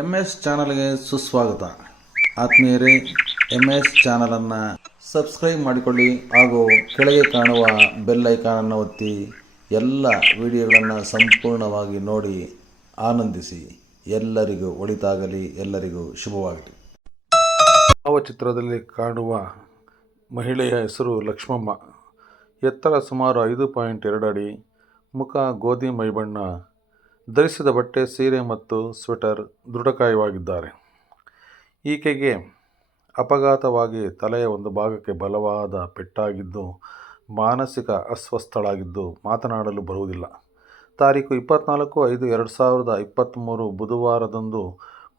MS ಚಾನಲ್ಗೆ ಸುಸ್ವಾಗತ. ಆತ್ಮೀಯರೇ, MS ಚಾನಲನ್ನು ಸಬ್ಸ್ಕ್ರೈಬ್ ಮಾಡಿಕೊಳ್ಳಿ ಹಾಗೂ ಕೆಳಗೆ ಕಾಣುವ ಬೆಲ್ ಐಕಾನನ್ನು ಒತ್ತಿ ಎಲ್ಲ ವಿಡಿಯೋಗಳನ್ನು ಸಂಪೂರ್ಣವಾಗಿ ನೋಡಿ ಆನಂದಿಸಿ. ಎಲ್ಲರಿಗೂ ಒಳಿತಾಗಲಿ, ಎಲ್ಲರಿಗೂ ಶುಭವಾಗಲಿ. ಭಾವಚಿತ್ರದಲ್ಲಿ ಕಾಣುವ ಮಹಿಳೆಯ ಹೆಸರು ಲಕ್ಷ್ಮಮ್ಮ. ಎತ್ತರ ಸುಮಾರು 5.2 ಅಡಿ, ಮುಖ ಗೋಧಿ ಮೈಬಣ್ಣ, ಧರಿಸಿದ ಬಟ್ಟೆ ಸೀರೆ ಮತ್ತು ಸ್ವೆಟರ್, ದೃಢಕಾಯವಾಗಿದ್ದಾರೆ. ಈಕೆಗೆ ಅಪಘಾತವಾಗಿ ತಲೆಯ ಒಂದು ಭಾಗಕ್ಕೆ ಬಲವಾದ ಪೆಟ್ಟಾಗಿದ್ದು ಮಾನಸಿಕ ಅಸ್ವಸ್ಥಳಾಗಿದ್ದು ಮಾತನಾಡಲು ಬರುವುದಿಲ್ಲ. ತಾರೀಕು 24/5/2023 ಬುಧವಾರದಂದು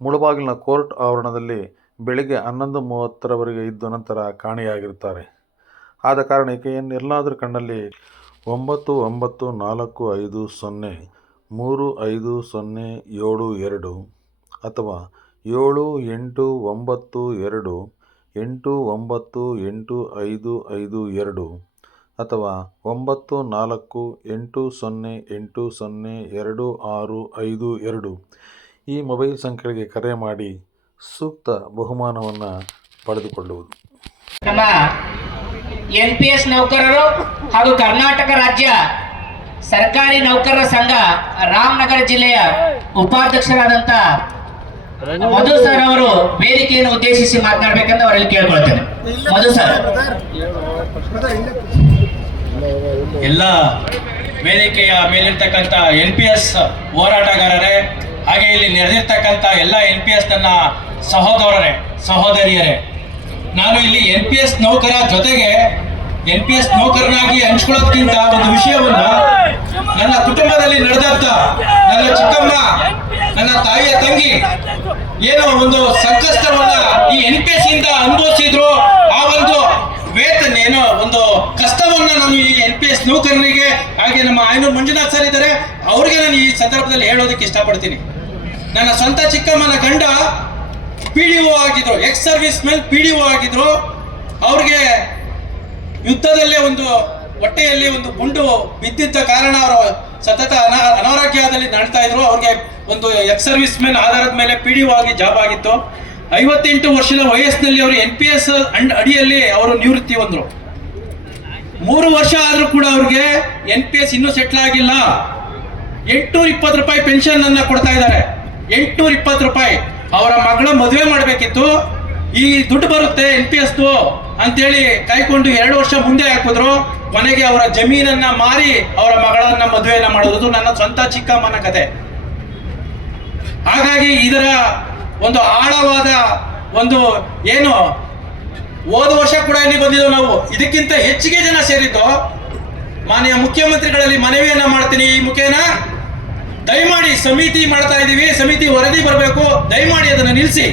ಮುಳಬಾಗಿಲಿನ ಕೋರ್ಟ್ ಆವರಣದಲ್ಲಿ ಬೆಳಗ್ಗೆ 11:30ರವರೆಗೆ ಇದ್ದು ನಂತರ ಕಾಣೆಯಾಗಿರುತ್ತಾರೆ. ಆದ ಕಾರಣ ಈಕೆಯನ್ನು ಎಲ್ಲಾದರೂ ಕಣ್ಣಲ್ಲಿ 99503502 ಅಥವಾ 7892898552 ಅಥವಾ 9480802652 ಈ ಮೊಬೈಲ್ ಸಂಖ್ಯೆಗೆ ಕರೆ ಮಾಡಿ ಸೂಕ್ತ ಬಹುಮಾನವನ್ನು ಪಡೆದುಕೊಳ್ಳುವುದು. ನಮ್ಮ NPS ನೌಕರರು ಹಾಗೂ ಕರ್ನಾಟಕ ರಾಜ್ಯ ಸರ್ಕಾರಿ ನೌಕರರ ಸಂಘ ರಾಮನಗರ ಜಿಲ್ಲೆಯ ಉಪಾಧ್ಯಕ್ಷರಾದಂಥ ಮಧು ಸರ್ ಅವರು ವೇದಿಕೆಯನ್ನು ಉದ್ದೇಶಿಸಿ ಮಾತನಾಡಬೇಕೆಂದು ಅವರಲ್ಲಿ ಕೇಳ್ಕೊಳ್ತೇನೆ. ಮಧು ಸರ್. ಎಲ್ಲ ವೇದಿಕೆಯ ಮೇಲಿರ್ತಕ್ಕಂಥ NPS ಹೋರಾಟಗಾರರೇ, ಹಾಗೆ ಇಲ್ಲಿ ನೆರೆದಿರ್ತಕ್ಕಂಥ ಎಲ್ಲ NPS ನನ್ನ ಸಹೋದರರೇ ಸಹೋದರಿಯರೇ, ನಾನು ಇಲ್ಲಿ NPS ನೌಕರ ಜೊತೆಗೆ NPS ನೌಕರನಾಗಿ ಹಂಚ್ಕೊಳ್ಳೋದಕ್ಕಿಂತ ಒಂದು ವಿಷಯವನ್ನ ನನ್ನ ಕುಟುಂಬದಲ್ಲಿ ನಡೆದಂತ ನನ್ನ ಚಿಕ್ಕಮ್ಮ, ನನ್ನ ತಾಯಿಯ ತಂಗಿ ಏನೋ ಒಂದು ಸಂಕಷ್ಟವನ್ನ ಈ NPS ಇಂದ ಅನುಭವಿಸಿದ್ರು. ಆ ಒಂದು ವೇತನ ಏನೋ ಒಂದು ಕಷ್ಟವನ್ನ ನಾನು ಈ NPS ನೌಕರರಿಗೆ, ಹಾಗೆ ನಮ್ಮ ಆಯನೂರು ಮಂಜುನಾಥ್ ಸರ್ ಇದ್ದಾರೆ, ಅವ್ರಿಗೆ ನಾನು ಈ ಸಂದರ್ಭದಲ್ಲಿ ಹೇಳೋದಕ್ಕೆ ಇಷ್ಟಪಡ್ತೀನಿ. ನನ್ನ ಸ್ವಂತ ಚಿಕ್ಕಮ್ಮನ ಗಂಡ PDO ಆಗಿದ್ರು, ಎಕ್ಸ್ ಸರ್ವಿಸ್ ಮೆನ್ PDO ಆಗಿದ್ರು. ಅವ್ರಿಗೆ ಯುದ್ಧದಲ್ಲೇ ಒಂದು ಹೊಟ್ಟೆಯಲ್ಲಿ ಒಂದು ಗುಂಡು ಬಿದ್ದಿದ್ದ ಕಾರಣ ಅವರು ಸತತ ಅನಾರೋಗ್ಯದಲ್ಲಿ ನಡ್ತಾ ಇದ್ರು. ಅವ್ರಿಗೆ ಒಂದು ಎಕ್ಸ್ ಸರ್ವಿಸ್ ಮೆನ್ ಆಧಾರದ ಮೇಲೆ PDO ಆಗಿ ಜಾಬ್ ಆಗಿತ್ತು. 58 ವರ್ಷದ ವಯಸ್ಸಿನಲ್ಲಿ ಅವರು NPS ಅಡಿಯಲ್ಲಿ ಅವರು ನಿವೃತ್ತಿ ಹೊಂದ್ರು. 3 ವರ್ಷ ಆದ್ರೂ ಕೂಡ ಅವ್ರಿಗೆ NPS ಇನ್ನೂ ಸೆಟ್ಲ್ ಆಗಿಲ್ಲ. 820 ರೂಪಾಯಿ ಪೆನ್ಷನ್ ಅನ್ನ ಕೊಡ್ತಾ ಇದ್ದಾರೆ. 820 ರೂಪಾಯಿ. ಅವರ ಮಗಳ ಮದುವೆ ಮಾಡಬೇಕಿತ್ತು. ಈ ದುಡ್ಡು ಬರುತ್ತೆ NPS ಅಂತೇಳಿ ಕಾಯ್ಕೊಂಡು 2 ವರ್ಷ ಮುಂದೆ ಹಾಕಿದ್ರು. ಕೊನೆಗೆ ಅವರ ಜಮೀನನ್ನ ಮಾರಿ ಅವರ ಮಗಳನ್ನ ಮದುವೆಯನ್ನ ಮಾಡೋದು ನನ್ನ ಸ್ವಂತ ಚಿಕ್ಕಮ್ಮನ ಕತೆ. ಹಾಗಾಗಿ ಇದರ ಒಂದು ಆಳವಾದ ಒಂದು ಏನು ಹೋದ ವರ್ಷ ಕೂಡ ಇಲ್ಲಿ ಬಂದಿದ್ದು ನಾವು, ಇದಕ್ಕಿಂತ ಹೆಚ್ಚಿಗೆ ಜನ ಸೇರಿದ್ದು. ಮಾನ್ಯ ಮುಖ್ಯಮಂತ್ರಿಗಳಲ್ಲಿ ಮನವಿಯನ್ನ ಮಾಡ್ತೀನಿ, ಈ ಮುಖೇನ ದಯಮಾಡಿ ಸಮಿತಿ ಮಾಡ್ತಾ ಇದೀವಿ, ಸಮಿತಿ ವರದಿ ಬರಬೇಕು, ದಯಮಾಡಿ ಅದನ್ನು ನಿಲ್ಲಿಸಿ.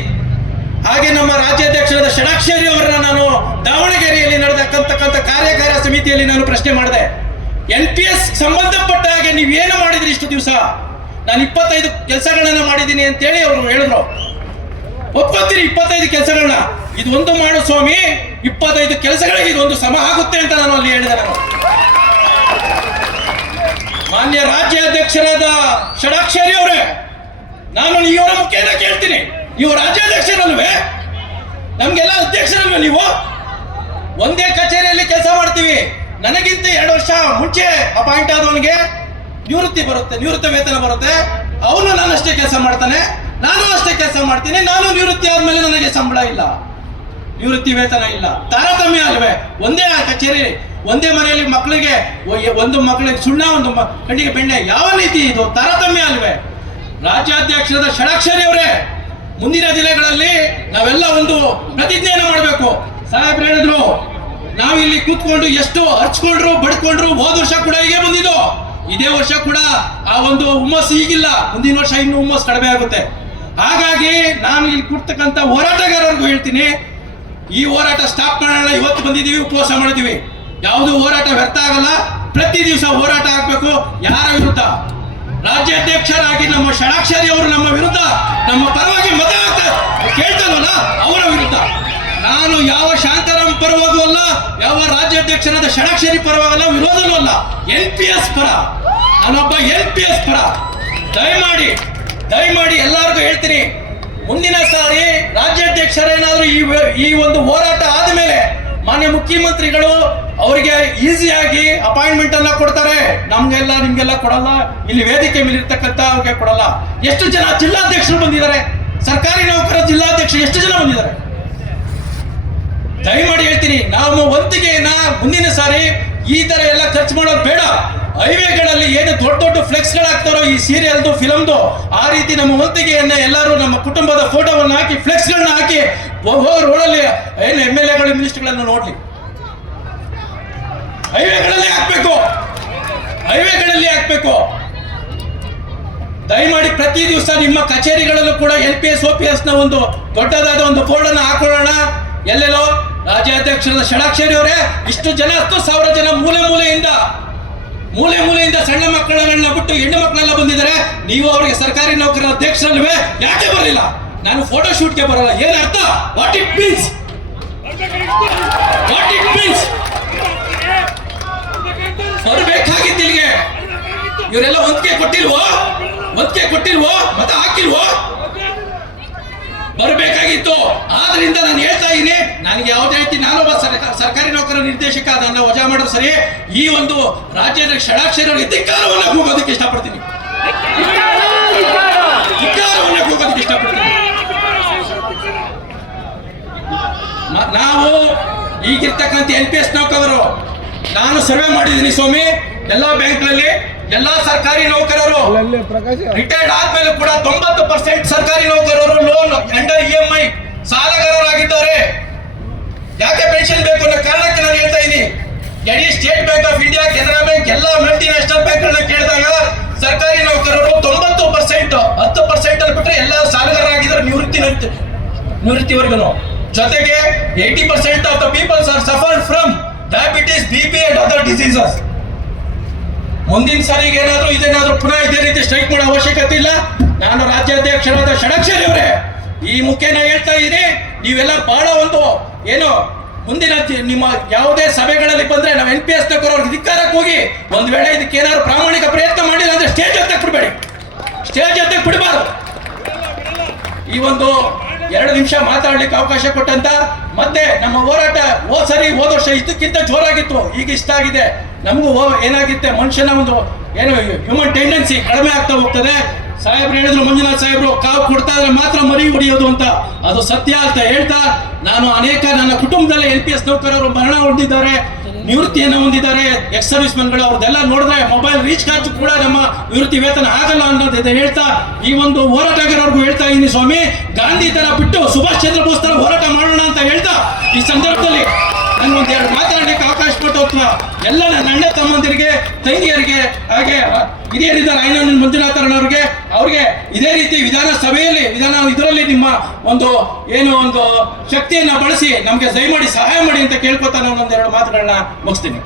ಹಾಗೆ ನಮ್ಮ ರಾಜ್ಯಾಧ್ಯಕ್ಷರಾದ ಷಡಾಕ್ಷರಿ ಅವರನ್ನ ನಾನು ದಾವಣಗೆರೆಯಲ್ಲಿ ನಡೆದಕ್ಕಂತಕ್ಕಂಥ ಕಾರ್ಯಕಾರ ಸಮಿತಿಯಲ್ಲಿ ನಾನು ಪ್ರಶ್ನೆ ಮಾಡಿದೆ. NPS ಸಂಬಂಧಪಟ್ಟ ಹಾಗೆ ನೀವೇನು ಮಾಡಿದ್ರಿ ಇಷ್ಟು ದಿವಸ? ನಾನು 25 ಕೆಲಸಗಳನ್ನ ಮಾಡಿದ್ದೀನಿ ಅಂತೇಳಿ ಅವರು ಹೇಳಿದ್ರು. ಒಪ್ಪತ್ತೀರಿ 25 ಕೆಲಸಗಳನ್ನ? ಇದು ಒಂದು ಮಾಡು ಸ್ವಾಮಿ, 25 ಕೆಲಸಗಳಿಗೆ ಇದೊಂದು ಸಮ ಆಗುತ್ತೆ ಅಂತ ನಾನು ಅಲ್ಲಿ ಹೇಳಿದೆ. ನಾನು ಮಾನ್ಯ ರಾಜ್ಯಾಧ್ಯಕ್ಷರಾದ ಷಡಾಕ್ಷರಿ ಅವರೇ, ನಾನು ಇವರ ಮುಖೇನ ಕೇಳ್ತೀನಿ, ನೀವು ರಾಜ್ಯಾಧ್ಯಕ್ಷರಲ್ವೇ? ನಮ್ಗೆಲ್ಲ ಅಧ್ಯಕ್ಷರಲ್ವೇ ನೀವು? ಒಂದೇ ಕಚೇರಿಯಲ್ಲಿ ಕೆಲಸ ಮಾಡ್ತೀವಿ. ನನಗಿಂತ 2 ವರ್ಷ ಮುಂಚೆ ಅಪಾಯಿಂಟ್ ಆದವನಿಗೆ ನಿವೃತ್ತಿ ಬರುತ್ತೆ, ನಿವೃತ್ತ ವೇತನ ಬರುತ್ತೆ. ಅವನು ನಾನಷ್ಟೇ ಕೆಲಸ ಮಾಡ್ತಾನೆ, ನಾನು ಅಷ್ಟೇ ಕೆಲಸ ಮಾಡ್ತೀನಿ. ನಾನು ನಿವೃತ್ತಿ ಆದ್ಮೇಲೆ ನನಗೆ ಸಂಬಳ ಇಲ್ಲ, ನಿವೃತ್ತಿ ವೇತನ ಇಲ್ಲ. ತಾರತಮ್ಯ ಅಲ್ವೇ? ಒಂದೇ ಕಚೇರಿ, ಒಂದೇ ಮನೆಯಲ್ಲಿ ಮಕ್ಕಳಿಗೆ ಒಂದು ಮಕ್ಕಳಿಗೆ ಸುಣ್ಣ, ಒಂದು ಕಣ್ಣಿಗೆ ಬೆಣ್ಣೆ, ಯಾವ ನೀತಿ ಇದು? ತಾರತಮ್ಯ ಅಲ್ವೇ? ರಾಜ್ಯಾಧ್ಯಕ್ಷರಾದ ಷಡಾಕ್ಷರಿ ಅವರೇ, ಮುಂದಿನ ದಿನಗಳಲ್ಲಿ ನಾವೆಲ್ಲ ಒಂದು ಪ್ರತಿಜ್ಞೆಯನ್ನು ಮಾಡಬೇಕು. ಸಾಹೇಬ್ರು ಹೇಳಿದ್ರು, ನಾವು ಇಲ್ಲಿ ಕೂತ್ಕೊಂಡು ಎಷ್ಟು ಹರ್ಚ್ಕೊಂಡ್ರು ಬಡ್ಕೊಂಡ್ರು. ಹೋದ ವರ್ಷ ಕೂಡ ಹೀಗೆ ಬಂದಿದ್ದು, ಇದೇ ವರ್ಷ ಕೂಡ ಆ ಒಂದು ಹುಮ್ಮಸ್ಸು ಈಗಿಲ್ಲ. ಮುಂದಿನ ವರ್ಷ ಇನ್ನೂ ಹುಮ್ಮಸ್ಸು ಕಡಿಮೆ ಆಗುತ್ತೆ. ಹಾಗಾಗಿ ನಾನು ಇಲ್ಲಿ ಕೂರ್ತಕ್ಕಂಥ ಹೋರಾಟಗಾರರಿಗೂ ಹೇಳ್ತೀನಿ, ಈ ಹೋರಾಟ ಸ್ಟಾಪ್ ಮಾಡೋಣ. ಇವತ್ತು ಬಂದಿದ್ದೀವಿ, ಉಪವಾಸ ಮಾಡಿದೀವಿ. ಯಾವುದು ಹೋರಾಟ ವ್ಯರ್ಥ ಆಗಲ್ಲ. ಪ್ರತಿ ದಿವಸ ಹೋರಾಟ ಆಗ್ಬೇಕು. ಯಾರ ವಿರುದ್ಧ? ರಾಜ್ಯಾಧ್ಯಕ್ಷರಾಗಿ ನಮ್ಮ ಷಡಾಕ್ಷರಿ ಅವರು ನಮ್ಮ ವಿರುದ್ಧ, ನಮ್ಮ ಪರವಾಗಿ ಮತ ಕೇಳ್ತಾನಲ್ಲ ಅವರ ವಿರುದ್ಧ. ನಾನು ಯಾವ ಶಾಂತಾರಾಮ್ ಪರವಾಗೂ ಅಲ್ಲ, ಯಾವ ರಾಜ್ಯಾಧ್ಯಕ್ಷರಾದ ಷಡಾಕ್ಷರಿ ಪರವಾಗಲ್ಲ, ವಿರೋಧನೂ ಅಲ್ಲ. NPS ಪರ, ನಾನೊಬ್ಬ NPS ಪರ. ದಯಮಾಡಿ ಎಲ್ಲರಿಗೂ ಹೇಳ್ತೀನಿ, ಮುಂದಿನ ಸಾರಿ ರಾಜ್ಯಾಧ್ಯಕ್ಷರೇನಾದ್ರೂ ಈ ಒಂದು ಹೋರಾಟ ಆದಮೇಲೆ ಮಾನ್ಯ ಮುಖ್ಯಮಂತ್ರಿಗಳು ಅವರಿಗೆ ಈಸಿಯಾಗಿ ಅಪಾಯಿಂಟ್ಮೆಂಟ್ ಅನ್ನ ಕೊಡ್ತಾರೆ. ನಮ್ಗೆಲ್ಲ ನಿಮ್ಗೆಲ್ಲ ಕೊಡಲ್ಲ, ಇಲ್ಲಿ ವೇದಿಕೆ ಮೇಲೆ ಇರ್ತಕ್ಕಂಥ ಅವ್ರಿಗೆ ಕೊಡಲ್ಲ. ಎಷ್ಟು ಜನ ಜಿಲ್ಲಾಧ್ಯಕ್ಷರು ಬಂದಿದ್ದಾರೆ? ಸರ್ಕಾರಿ ನೌಕರರ ಜಿಲ್ಲಾಧ್ಯಕ್ಷರು ಎಷ್ಟು ಜನ ಬಂದಿದ್ದಾರೆ? ದಯಮಾಡಿ ಹೇಳ್ತೀನಿ, ನಾವು ವಂತಿಗೆಯನ್ನ ಮುಂದಿನ ಸಾರಿ ಈ ತರ ಎಲ್ಲ ಖರ್ಚು ಮಾಡೋದು ಬೇಡ. ಹೈವೇಗಳಲ್ಲಿ ಏನು ದೊಡ್ಡ ದೊಡ್ಡ ಫ್ಲೆಕ್ಸ್ ಗಳಾಗ್ತಾರೋ ಈ ಸೀರಿಯಲ್ದು ಫಿಲಮ್ದು, ಆ ರೀತಿ ನಮ್ಮ ವಂತಿಗೆಯನ್ನ ಎಲ್ಲರೂ ನಮ್ಮ ಕುಟುಂಬದ ಫೋಟೋವನ್ನು ಹಾಕಿ ಫ್ಲೆಕ್ಸ್ಗಳನ್ನ ಹಾಕಿ ರೋಡಲ್ಲಿ ಏನು MLAಗಳು ಮಿನಿಸ್ಟರ್ಗಳನ್ನು ನೋಡ್ಲಿ. ಹೈವೇಗಳಲ್ಲಿ ಹಾಕ್ಬೇಕು. ದಯಮಾಡಿ ಪ್ರತಿ ದಿವಸ ನಿಮ್ಮ ಕಚೇರಿಗಳಲ್ಲೂ ಕೂಡ NPS OPS ನ ಒಂದು ದೊಡ್ಡದಾದ ಒಂದು ಬೋರ್ಡ್ ಅನ್ನು ಹಾಕೊಳ್ಳೋಣ. ಎಲ್ಲೆಲ್ಲೋ ರಾಜ್ಯಾಧ್ಯಕ್ಷರಾದ ಷಡಾಕ್ಷರಿ ಅವರೇ, ಇಷ್ಟು ಜನ 10,000 ಜನ ಮೂಲೆ ಮೂಲೆಯಿಂದ ಸಣ್ಣ ಮಕ್ಕಳನ್ನ ಬಿಟ್ಟು ಹೆಣ್ಣು ಮಕ್ಕಳೆಲ್ಲ ಬಂದಿದ್ದಾರೆ. ನೀವು ಅವರಿಗೆ ಸರ್ಕಾರಿ ನೌಕರರ ಅಧ್ಯಕ್ಷರಲ್ವೇ ಯಾಕೆ ಬರಲಿಲ್ಲ? ನಾನು ಫೋಟೋ ಶೂಟ್ಗೆ ಬರಲ್ಲ. ಏನ್ ಅರ್ಥ? What it means? ಬರಬೇಕಾಗಿತ್ತು ಇಲ್ಲಿಗೆ. ಇವರೆಲ್ಲ ಒತ್ತಿಗೆ ಕೊಟ್ಟಿಲ್ವೋ ಮತ್ತೆ ಹಾಕಿಲ್ವೋ? ಬರಬೇಕಾಗಿತ್ತು. ಆದ್ರಿಂದ ನಾನು ಹೇಳ್ತಾ ಇದ್ದೀನಿ, ನನಗೆ ಯಾವ್ದು ಹೇಳ್ತೀನಿ, ನಾನೊಬ್ಬ ಸರ್ಕಾರಿ ನೌಕರ ನಿರ್ದೇಶಕ, ಅದನ್ನ ವಜಾ ಮಾಡೋದು ಸರಿ. ಈ ಒಂದು ರಾಜ್ಯದ ಷಡಾಕ್ಷರಿ ಅವರಿಗೆ ಧಿಕ್ಕಾರವನ್ನ ಕೂಗೋದಕ್ಕೆ ಇಷ್ಟಪಡ್ತೀನಿ. ನಾವು ಈಗಿರ್ತಕ್ಕಂಥ NPS ನೌಕರರು, ನಾನು ಸರ್ವೆ ಮಾಡಿದ್ದೀನಿ ಸ್ವಾಮಿ, ಎಲ್ಲಾ ಬ್ಯಾಂಕ್ನಲ್ಲಿ ಎಲ್ಲಾ ಸರ್ಕಾರಿ ನೌಕರರು ರಿಟೈರ್ಡ್ ಆದ್ಮೇಲೆ ಕೂಡ 90% ಸರ್ಕಾರಿ ನೌಕರರು ಲೋನ್ ಅಂಡರ್ EMI ಸಾಲಗಾರರಾಗಿದ್ದಾರೆ. ಯಾಕೆ ಪೆನ್ಷನ್ ಬೇಕು ಅನ್ನೋ ಕಾರಣಕ್ಕೆ ನಾನು ಹೇಳ್ತಾ ಇದ್ದೀನಿ. ಇಡೀ state bank of India, Canara bank, ಎಲ್ಲ ಮಲ್ಟಿ ನ್ಯಾಷನಲ್ ಬ್ಯಾಂಕ್ಗಳನ್ನ ಕೇಳಿದಾಗ ಸರ್ಕಾರಿ ನೌಕರರು 90%, 10% ಅಲ್ಲಿ ಬಿಟ್ಟರೆ ಎಲ್ಲ ಸಾಲಗಾರರಾಗಿದ್ದಾರೆ ನಿವೃತ್ತಿವರೆಗೂ. ಜೊತೆಗೆ 80% of the peoples are suffered from diabetes, BP and other diseases. ಮುಂದಿನ ಸಾರಿಗೆ ಇದೇನಾದ್ರೂ ಪುನಃ ಇದೇ ರೀತಿ ಸ್ಟ್ರೈಕ್ ಮಾಡೋ ಅವಶ್ಯಕತೆ ಇಲ್ಲ. ನಾನು ರಾಜ್ಯಾಧ್ಯಕ್ಷರಾದ ಷಡಾಕ್ಷರಿ ಅವರೇ ಈ ಮುಖೇನ ಹೇಳ್ತಾ ಇದ್ದೀನಿ, ನೀವೆಲ್ಲ ಬಹಳ ಒಂದು ಏನು ಮುಂದಿನ ನಿಮ್ಮ ಯಾವುದೇ ಸಭೆಗಳಲ್ಲಿ ಬಂದ್ರೆ ನಾವು NPS ನೌಕರರಿಗೆ ಧಿಕ್ಕಾರಕ್ಕೆ ಹೋಗಿ, ಒಂದ್ ವೇಳೆ ಇದಕ್ಕೆ ಏನಾದ್ರು ಪ್ರಾಮಾಣಿಕ ಪ್ರಯತ್ನ ಮಾಡಿಲ್ಲ ಅಂದ್ರೆ ಸ್ಟೇಜ್ ಹತ್ತಕ್ಕೆ ಬಿಡಬಾರ್ದು. ಈ ಒಂದು 2 ನಿಮಿಷ ಮಾತಾಡ್ಲಿಕ್ಕೆ ಅವಕಾಶ ಕೊಟ್ಟಂತ ಮತ್ತೆ ನಮ್ಮ ಹೋರಾಟ ಹೋದ ವರ್ಷ ಇದಕ್ಕಿಂತ ಜೋರಾಗಿತ್ತು, ಈಗ ಇಷ್ಟ ಆಗಿದೆ. ನಮಗೂ ಏನಾಗುತ್ತೆ, ಮನುಷ್ಯನ ಒಂದು ಏನು ಹ್ಯೂಮನ್ ಟೆಂಡೆನ್ಸಿ ಕಡಿಮೆ ಆಗ್ತಾ ಹೋಗ್ತದೆ. ಸಾಹೇಬ್ರು ಹೇಳಿದ್ರು, ಮಂಜುನಾಥ್ ಸಾಹೇಬ್ರು, ಕಾವು ಕೊಡ್ತಾ ಇದ್ರೆ ಮಾತ್ರ ಮರಿ ಹೊಡಿಯೋದು ಅಂತ, ಅದು ಸತ್ಯ ಅಂತ ಹೇಳ್ತಾ, ನಾನು ನನ್ನ ಕುಟುಂಬದಲ್ಲಿ NPS ನೌಕರರು ಮರಣ ಹೊಂದಿದ್ದಾರೆ, ನಿವೃತ್ತಿಯನ್ನು ಹೊಂದಿದ್ದಾರೆ, ಎಕ್ಸ್ ಸರ್ವಿಸ್ ಮೆನ್ಗಳು, ಅವ್ರದ್ದೆಲ್ಲ ನೋಡಿದ್ರೆ ಮೊಬೈಲ್ ರೀಚಾರ್ಜ್ ಕೂಡ ನಮ್ಮ ನಿವೃತ್ತಿ ವೇತನ ಆಗಲ್ಲ ಅನ್ನೋದಿದೆ ಹೇಳ್ತಾ, ಈ ಒಂದು ಹೋರಾಟಗಾರರಿಗೂ ಹೇಳ್ತಾ ಇದ್ದೀನಿ ಸ್ವಾಮಿ, ಗಾಂಧಿ ತರ ಬಿಟ್ಟು ಸುಭಾಷ್ ಚಂದ್ರ ಬೋಸ್ ತರ ಹೋರಾಟ ಮಾಡೋಣ ಅಂತ ಹೇಳ್ತಾ, ಈ ಸಂದರ್ಭದಲ್ಲಿ ನನಗೊಂದು 2 ಮಾತಾಡಲಿಕ್ಕೆ ಅವಕಾಶ ಕೊಟ್ಟು ಎಲ್ಲ ನನ್ನ ಅಣ್ಣ ತಮ್ಮಂದಿರಿಗೆ, ತಂಗಿಯರಿಗೆ, ಹಾಗೆ ಹಿರಿಯರಿದ್ದಾರೆ ಐನೂರು ಮಂಜುನಾಥರಣ್ಣವ್ರಿಗೆ, ಅವ್ರಿಗೆ ಇದೇ ರೀತಿ ವಿಧಾನಸಭೆಯಲ್ಲಿ ಇದರಲ್ಲಿ ನಿಮ್ಮ ಒಂದು ಶಕ್ತಿಯನ್ನ ಬಳಸಿ ನಮ್ಗೆ ದಯಮಾಡಿ ಸಹಾಯ ಮಾಡಿ ಅಂತ ಕೇಳ್ಕೊತಾ ನಾನು 1-2 ಮಾತುಗಳನ್ನ ಮುಗಿಸ್ತೀನಿ.